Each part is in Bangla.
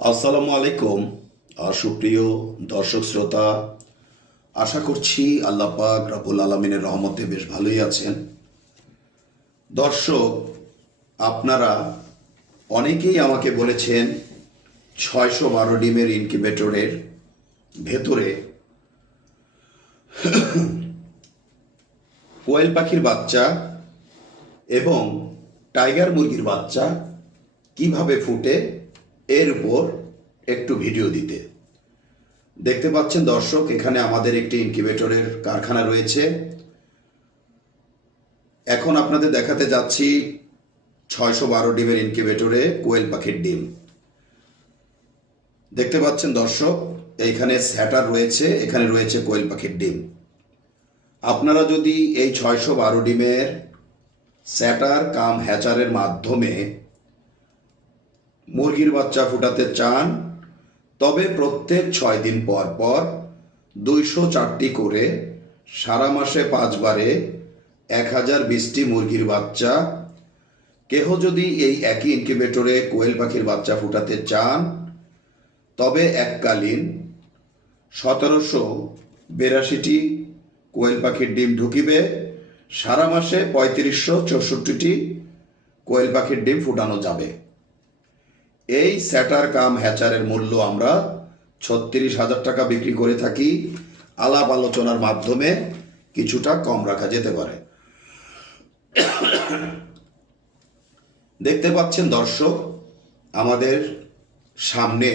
আসসালামু আলাইকুম। সুপ্রিয় দর্শক শ্রোতা, আশা করছি আল্লাহ পাক রব্বুল আলামিনের রহমতে বেশ ভালোই আছেন। দর্শক, আপনারা অনেকেই আমাকে বলেছেন 612 ডিমের ইনকিউবেটরের ভেতরে কোয়েল পাখির বাচ্চা এবং টাইগার মুরগির বাচ্চা কিভাবে ফুটে এর উপর একটু ভিডিও দিতে। দেখতে পাচ্ছেন দর্শক, এখানে আমাদের একটি ইনকিউবেটরের কারখানা রয়েছে। এখন আপনাদের দেখাতে যাচ্ছি 612 ডিমের ইনকিউবেটরে কোয়েল পাখির ডিম। দেখতে পাচ্ছেন দর্শক, এইখানে স্যাটার রয়েছে, এখানে রয়েছে কোয়েল পাখির ডিম। আপনারা যদি এই 612 ডিমের স্যাটার কাম হ্যাচারের মাধ্যমে মুরগির বাচ্চা ফুটাতে চান, তবে প্রত্যেক 6 দিন পর পর 204টি করে সারা মাসে 5 বারে 1020টি মুরগির বাচ্চা, কেহ যদি এই একই ইনকিউবেটরে কোয়েল পাখির বাচ্চা ফুটাতে চান, তবে এককালীন 1782টি কোয়েল পাখির ডিম ঢুকিবে। সারা মাসে 3564টি কোয়েল পাখির ডিম ফুটানো যাবে। এই স্যাটার কাম হ্যাচারের মূল্য আমরা 36,000 টাকা বিক্রি করে থাকি। আলাপ আলোচনার মাধ্যমে কিছুটা কম রাখা যেতে পারে। দেখতে পাচ্ছেন দর্শক, আমাদের সামনে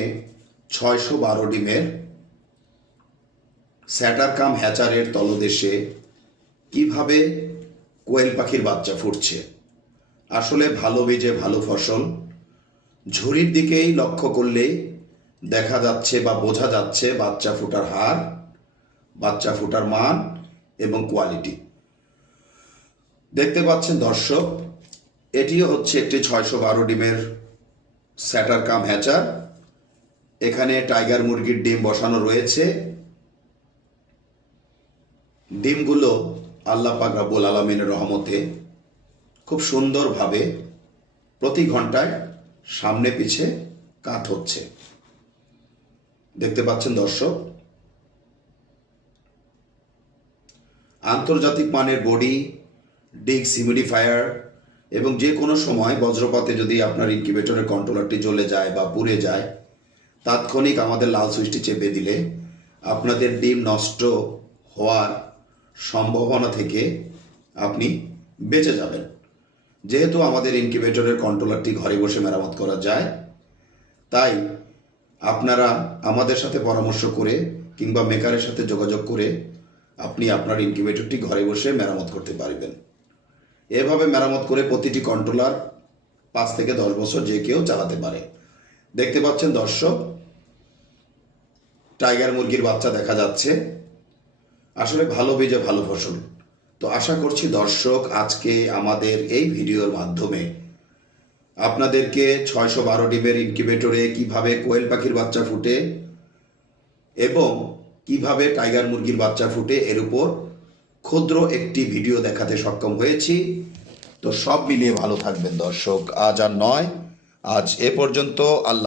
612 ডিমের স্যাটার কাম হ্যাচারের তলদেশে কিভাবে কোয়েল পাখির বাচ্চা ফুটছে। আসলে ভালো বীজে ভালো ফসল। ঝুড়ির দিকেই লক্ষ্য করলেই দেখা যাচ্ছে বা বোঝা যাচ্ছে বাচ্চা ফোটার হার, বাচ্চা ফোটার মান এবং কোয়ালিটি। দেখতে পাচ্ছেন দর্শক, এটিও হচ্ছে একটি 612 ডিমের স্যাটার কাম হ্যাচার। এখানে টাইগার মুরগির ডিম বসানো রয়েছে। ডিমগুলো আল্লাহ পাক রব্বুল আলামিনের রহমতে খুব সুন্দরভাবে প্রতি ঘন্টায় সামনে পিছে কাট হচ্ছে। দেখতে পাচ্ছেন দর্শক, আন্তর্জাতিক মানের বডি, ডিস্ক হিউমিডিফায়ার এবং যে কোনো সময় বজ্রপাতে যদি আপনার ইনকিউবেটরের কন্ট্রোলারটি জ্বলে যায় বা পুড়ে যায়, তাৎক্ষণিক আমাদের লাল সুইচটি চেপে দিলে আপনাদের ডিম নষ্ট হওয়ার সম্ভাবনা থেকে আপনি বেঁচে যাবেন। যেহেতু আমাদের ইনকিউবেটরের কন্ট্রোলারটি ঘরে বসে মেরামত করা যায়, তাই আপনারা আমাদের সাথে পরামর্শ করে কিংবা মেকারের সাথে যোগাযোগ করে আপনি আপনার ইনকিউবেটরটি ঘরে বসে মেরামত করতে পারবেন। এভাবে মেরামত করে প্রতিটি কন্ট্রোলার 5 থেকে 10 বছর যে কেউ চালাতে পারে। দেখতে পাচ্ছেন দর্শক, টাইগার মুরগির বাচ্চা দেখা যাচ্ছে। আসলে ভালো বীজে ভালো ফসল। তো আশা করছি দর্শক, আজকে আমাদের এই ভিডিওর মাধ্যমে আপনাদেরকে 612 ডিমের ইনকিউবেটরে কিভাবে কোয়েল পাখির বাচ্চা ফুটে এবং কিভাবে টাইগার মুরগির বাচ্চা ফুটে এর উপর ক্ষুদ্র একটি ভিডিও দেখাতে সক্ষম হয়েছি। তো সব মিলিয়ে ভালো থাকবেন দর্শক। আজ আর নয়, আজ এ পর্যন্ত। আল্লাহ।